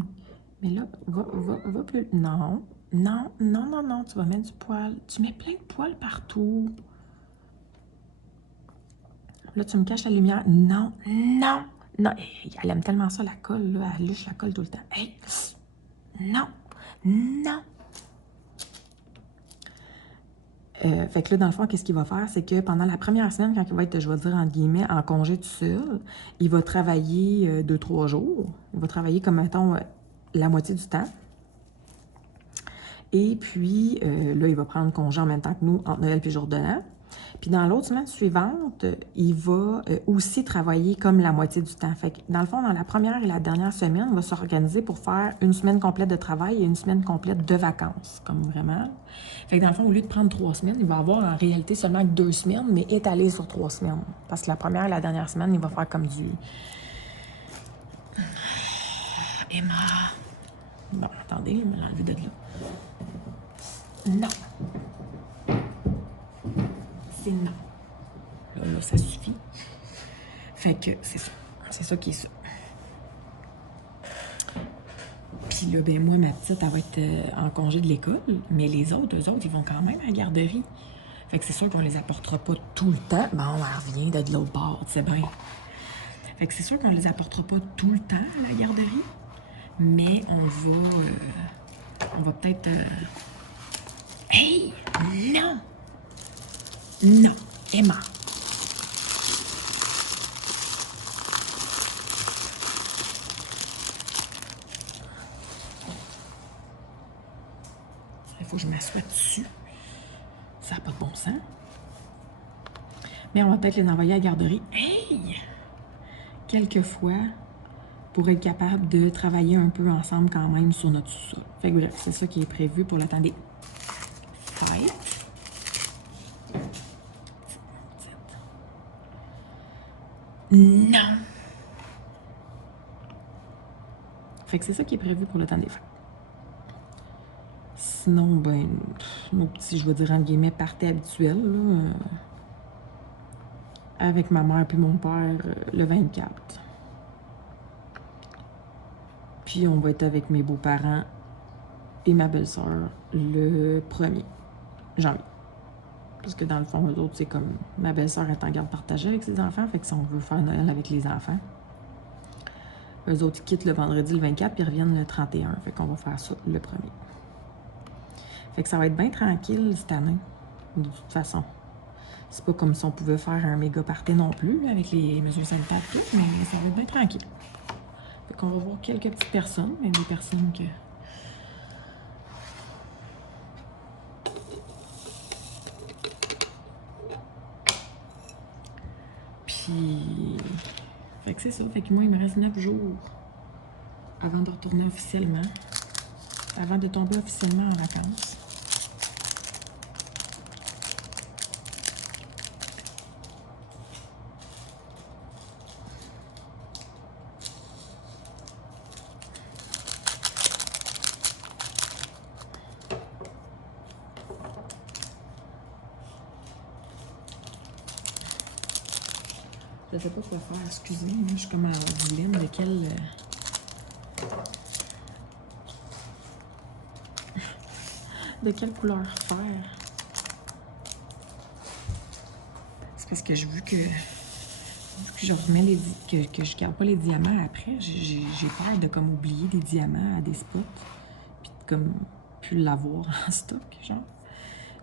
Mais là, va plus... Non. Non, non, non, non, tu vas mettre du poil. Tu mets plein de poils partout. Là, tu me caches la lumière. Non, non, non. Elle aime tellement ça, la colle, là. Elle liche la colle tout le temps. Hey! Non, non. Fait que là, dans le fond, qu'est-ce qu'il va faire? C'est que pendant la première semaine, quand il va être, je vais dire, entre guillemets, en congé tout seul, il va travailler 2-3 jours. Il va travailler comme, mettons, la moitié du temps. Et puis, là, il va prendre congé en même temps que nous, entre Noël et jour de l'an. Puis dans l'autre semaine suivante, il va aussi travailler comme la moitié du temps. Fait que dans le fond, dans la première et la dernière semaine, on va s'organiser pour faire une semaine complète de travail et une semaine complète de vacances, comme vraiment. Fait que dans le fond, au lieu de prendre 3 semaines, il va avoir en réalité seulement 2 semaines, mais étalé sur 3 semaines. Parce que la première et la dernière semaine, il va faire comme du... Emma! Bon, attendez, je vais l'enlever de là. Non! C'est non. Là, ça suffit. Fait que c'est ça. C'est ça qui est ça. Puis là, ben moi, ma petite, elle va être en congé de l'école, mais les autres, eux autres, ils vont quand même à la garderie. Fait que c'est sûr qu'on les apportera pas tout le temps. Bon, elle revient de l'autre bord, tu sais bien. Fait que c'est sûr qu'on les apportera pas tout le temps à la garderie, mais on va peut-être... Hey! Non! Non! Emma! Il faut que je m'assoie dessus. Ça n'a pas de bon sens. Mais on va peut-être les envoyer à la garderie. Hey! Quelquefois, pour être capable de travailler un peu ensemble quand même sur notre sous-sol. Fait que bref, c'est ça qui est prévu pour le temps des fêtes. Non! Fait que c'est ça qui est prévu pour le temps des fêtes. Sinon, ben, nos petits, je vais dire, en guillemets, parties habituels, là, avec ma mère puis mon père, le 24. Puis on va être avec mes beaux-parents et ma belle-sœur le 1er janvier. Parce que dans le fond, eux autres, c'est comme ma belle-sœur est en garde partagée avec ses enfants, fait que si on veut faire Noël avec les enfants, Eux autres, ils quittent le vendredi le 24 puis ils reviennent le 31. Fait qu'on va faire ça le 1er. Fait que ça va être bien tranquille cette année, de toute façon. C'est pas comme si on pouvait faire un méga party non plus, là, avec les mesures sanitaires et tout, mais ça va être bien tranquille. Fait qu'on va voir quelques petites personnes, mais des personnes que... Puis... Fait que c'est ça. Fait que moi, il me reste 9 jours avant de retourner officiellement. Avant de tomber officiellement en vacances. Je sais pas quoi faire, excusez, moi je suis comme en dilemme de quelle couleur faire. C'est parce que vu que je remets que je garde pas les diamants après, j'ai peur de comme oublier des diamants à des spots, puis de comme plus l'avoir en stock, genre.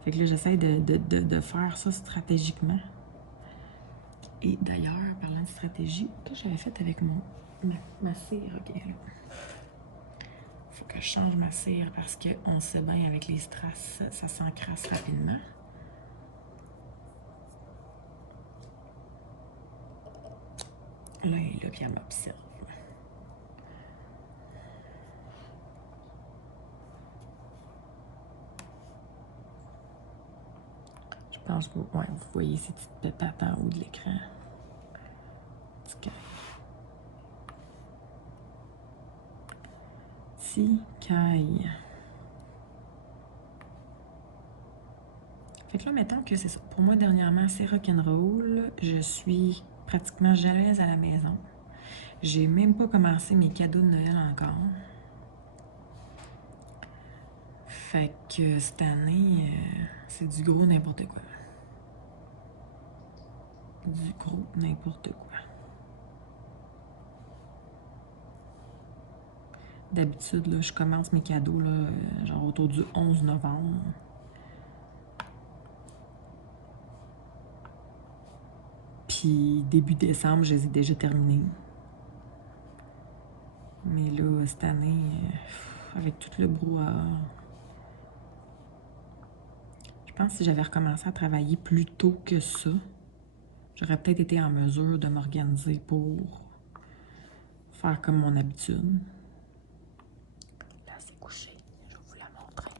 Fait que là j'essaie de faire ça stratégiquement. Et d'ailleurs, parlant de stratégie, que j'avais fait avec ma cire, ok, là. Faut que je change ma cire parce qu'on sait bien avec les strass, ça s'encrasse rapidement. Là, il est là, puis elle m'observe. Je pense que ouais, vous voyez ces petites pétates en haut de l'écran. Caille. Fait que là, mettons que c'est ça. Pour moi, dernièrement, c'est rock'n'roll. Je suis pratiquement jamais à la maison. J'ai même pas commencé mes cadeaux de Noël encore. Fait que cette année, c'est du gros n'importe quoi. Du gros n'importe quoi. D'habitude, là, je commence mes cadeaux, là, genre autour du 11 novembre. Puis début décembre, je les ai déjà terminés. Mais là, cette année, avec tout le brouhaha, je pense que si j'avais recommencé à travailler plus tôt que ça, j'aurais peut-être été en mesure de m'organiser pour faire comme mon habitude. Là, c'est couché. Je vais vous la montrer.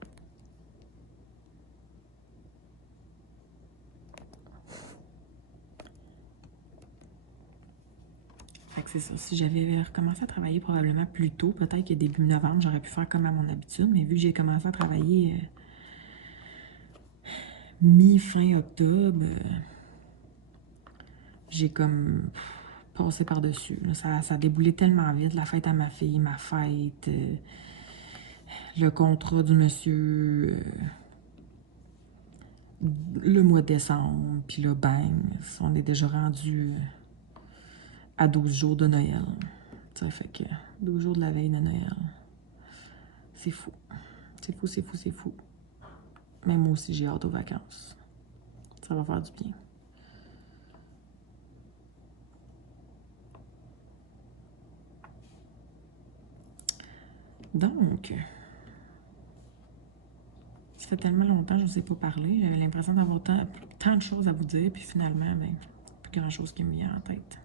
Fait que c'est ça. Si j'avais recommencé à travailler probablement plus tôt, peut-être que début novembre, j'aurais pu faire comme à mon habitude. Mais vu que j'ai commencé à travailler mi-fin octobre, j'ai comme passé par-dessus. Ça a déboulé tellement vite. La fête à ma fille, ma fête, le contrat du monsieur, le mois de décembre, puis là, bang, on est déjà rendu à 12 jours de Noël. Ça fait que 12 jours de la veille de Noël. C'est fou. C'est fou, c'est fou, c'est fou. Mais moi aussi, j'ai hâte aux vacances. Ça va faire du bien. Donc, ça fait tellement longtemps que je ne vous ai pas parlé. J'avais l'impression d'avoir tant de choses à vous dire, puis finalement, ben, plus grand-chose qui me vient en tête.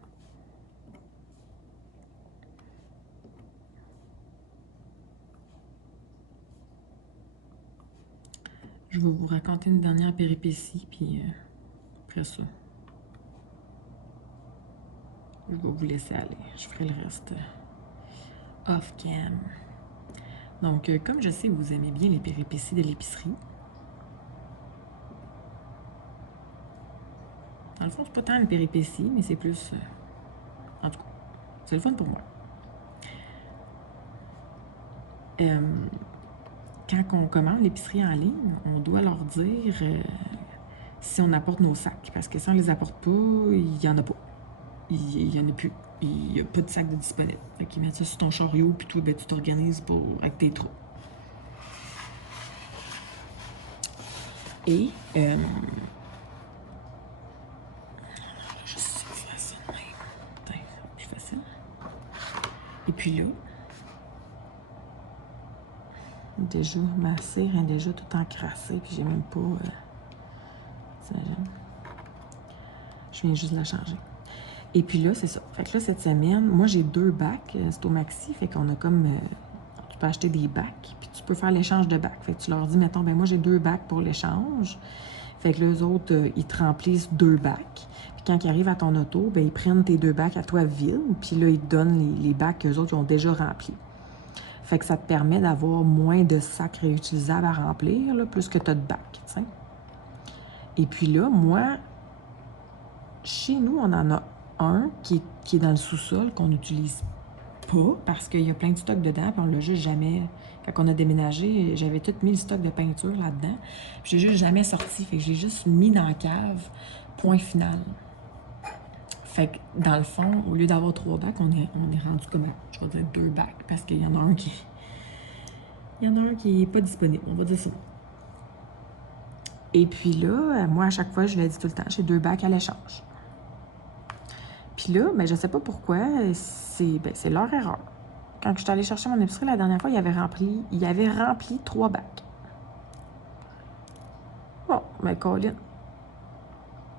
Je vais vous raconter une dernière péripétie, puis après ça, je vais vous laisser aller. Je ferai le reste off-cam. Donc, comme je sais que vous aimez bien les péripéties de l'épicerie, dans le fond, c'est pas tant une péripétie, mais c'est plus... en tout cas, c'est le fun pour moi. Quand on commande l'épicerie en ligne, on doit leur dire si on apporte nos sacs. Parce que si on les apporte pas, il y en a pas. Il y en a plus. il n'y a pas de sac de disponible. Fait qu'ils mettent ça sur ton chariot, puis toi, ben, tu t'organises avec tes trous. Et, je sais faire ça de même. Attends, c'est plus facile. Et puis là, déjà, ma cire est déjà tout encrassée, puis j'ai même pas... je viens juste de la changer. Et puis là, c'est ça. Fait que là, cette semaine, moi, j'ai 2 bacs. C'est au Maxi, fait qu'on a comme... tu peux acheter des bacs, puis tu peux faire l'échange de bacs. Fait que tu leur dis, mettons, ben moi, j'ai 2 bacs pour l'échange. Fait que là, eux autres, ils te remplissent 2 bacs. Puis quand ils arrivent à ton auto, ben ils prennent tes 2 bacs à toi vide, puis là, ils te donnent les bacs qu'eux autres, ils ont déjà remplis. Fait que ça te permet d'avoir moins de sacs réutilisables à remplir, là, plus que tu as de bacs, tu sais. Et puis là, moi, chez nous, on en a un qui est dans le sous-sol, qu'on n'utilise pas, parce qu'il y a plein de stocks dedans, puis on l'a juste jamais... Quand on a déménagé, j'avais tout mis le stock de peinture là-dedans, puis j'ai juste jamais sorti, fait que je l'ai juste mis dans la cave, point final. Fait que, dans le fond, au lieu d'avoir 3 bacs, on est rendu comme, je vais dire 2 bacs, parce qu'il y en a un qui... Il y en a un qui est pas disponible, on va dire ça. Et puis là, moi, à chaque fois, je le dis tout le temps, j'ai 2 bacs à l'échange. Puis là, ben, je sais pas pourquoi, c'est leur erreur. Quand je suis allée chercher mon épicerie la dernière fois, il avait rempli 3 bacs. Bon, ben, Colin.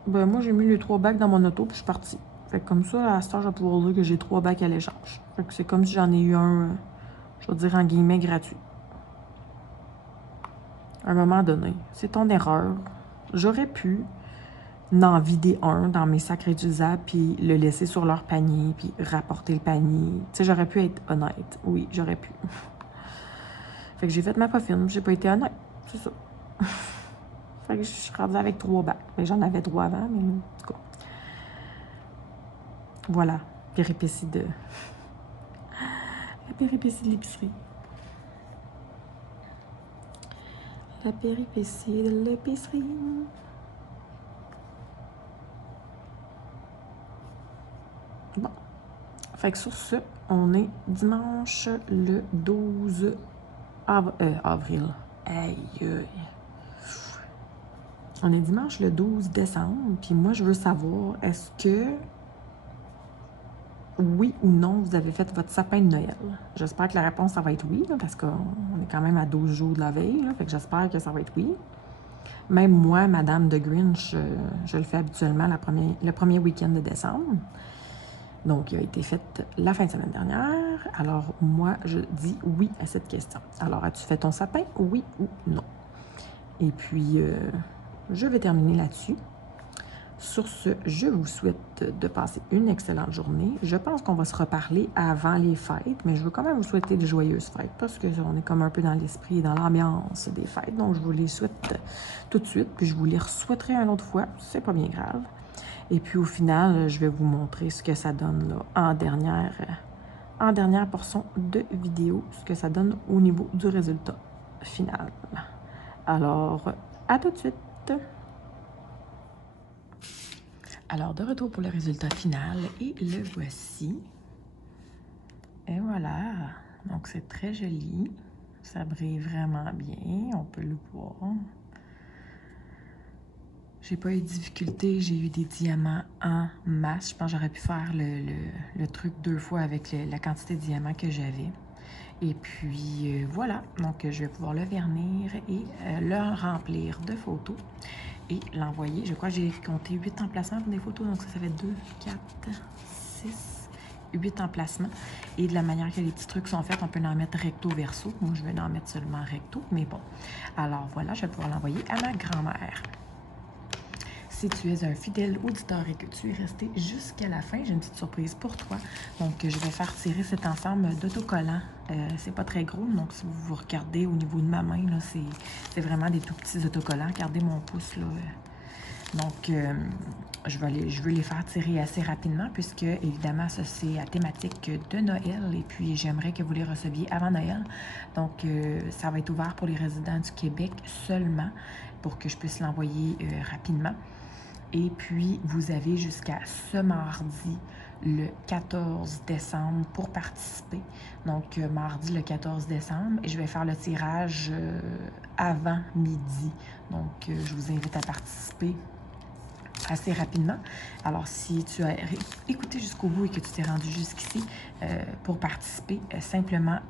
Ben, moi, j'ai mis les 3 bacs dans mon auto, puis je suis partie. Fait que comme ça, à cette heure, je vais pouvoir dire que j'ai 3 bacs à l'échange. Fait que c'est comme si j'en ai eu un, je vais dire en guillemets, gratuit. À un moment donné, c'est ton erreur. J'aurais pu en vider un dans mes sacs réutilisables, puis le laisser sur leur panier, puis rapporter le panier. Tu sais, j'aurais pu être honnête. Oui, j'aurais pu. Fait que j'ai fait ma poffine, j'ai pas été honnête. C'est ça. Fait que je suis rendue avec 3 bacs. J'en avais 3 avant, mais en tout cas. Voilà, péripétie de... La péripétie de l'épicerie. La péripétie de l'épicerie. Bon. Fait que sur ce, on est dimanche le 12 avril. Aïe, aïe. On est dimanche le 12 décembre, puis moi, je veux savoir, est-ce que, oui ou non, vous avez fait votre sapin de Noël? J'espère que la réponse, ça va être oui, là, parce qu'on est quand même à 12 jours de la veille, là, fait que j'espère que ça va être oui. Même moi, Madame de Grinch, je le fais habituellement le premier week-end de décembre. Donc, il a été fait la fin de semaine dernière. Alors, moi, je dis oui à cette question. Alors, as-tu fait ton sapin, oui ou non? Et puis, je vais terminer là-dessus. Sur ce, je vous souhaite de passer une excellente journée. Je pense qu'on va se reparler avant les fêtes, mais je veux quand même vous souhaiter de joyeuses fêtes parce qu'on est comme un peu dans l'esprit et dans l'ambiance des fêtes. Donc, je vous les souhaite tout de suite, puis je vous les souhaiterai une autre fois. C'est pas bien grave. Et puis, au final, je vais vous montrer ce que ça donne là, en dernière portion de vidéo, ce que ça donne au niveau du résultat final. Alors, à tout de suite! Alors, de retour pour le résultat final, et le voici. Et voilà. Donc, c'est très joli. Ça brille vraiment bien. On peut le voir. J'ai pas eu de difficulté. J'ai eu des diamants en masse. Je pense que j'aurais pu faire le truc 2 fois avec la quantité de diamants que j'avais. Et puis, voilà. Donc, je vais pouvoir le vernir et le remplir de photos. Et l'envoyer. Je crois que j'ai compté 8 emplacements pour des photos. Donc, ça fait 2, 4, 6, 8 emplacements. Et de la manière que les petits trucs sont faits, on peut en mettre recto verso. Moi, je vais en mettre seulement recto, mais bon. Alors, voilà, je vais pouvoir l'envoyer à ma grand-mère. Si tu es un fidèle auditeur et que tu es resté jusqu'à la fin, j'ai une petite surprise pour toi. Donc, je vais faire tirer cet ensemble d'autocollants. C'est pas très gros, donc si vous regardez au niveau de ma main, là, c'est vraiment des tout petits autocollants. Regardez mon pouce, là. Donc, je veux les faire tirer assez rapidement puisque, évidemment, ça, c'est à thématique de Noël et puis j'aimerais que vous les receviez avant Noël. Donc, ça va être ouvert pour les résidents du Québec seulement pour que je puisse l'envoyer rapidement. Et puis, vous avez jusqu'à ce mardi le 14 décembre pour participer. Donc, mardi le 14 décembre. Et je vais faire le tirage avant midi. Donc, je vous invite à participer assez rapidement. Alors, si tu as écouté jusqu'au bout et que tu t'es rendu jusqu'ici pour participer, simplement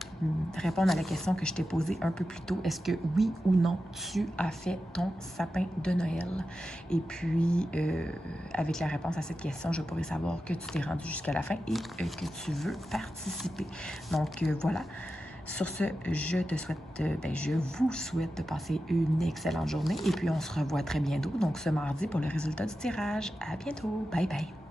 répondre à la question que je t'ai posée un peu plus tôt. Est-ce que oui ou non, tu as fait ton sapin de Noël? Et puis, avec la réponse à cette question, je pourrai savoir que tu t'es rendu jusqu'à la fin et que tu veux participer. Donc, voilà. Sur ce, je vous souhaite de passer une excellente journée et puis on se revoit très bientôt, donc ce mardi pour le résultat du tirage. À bientôt. Bye bye.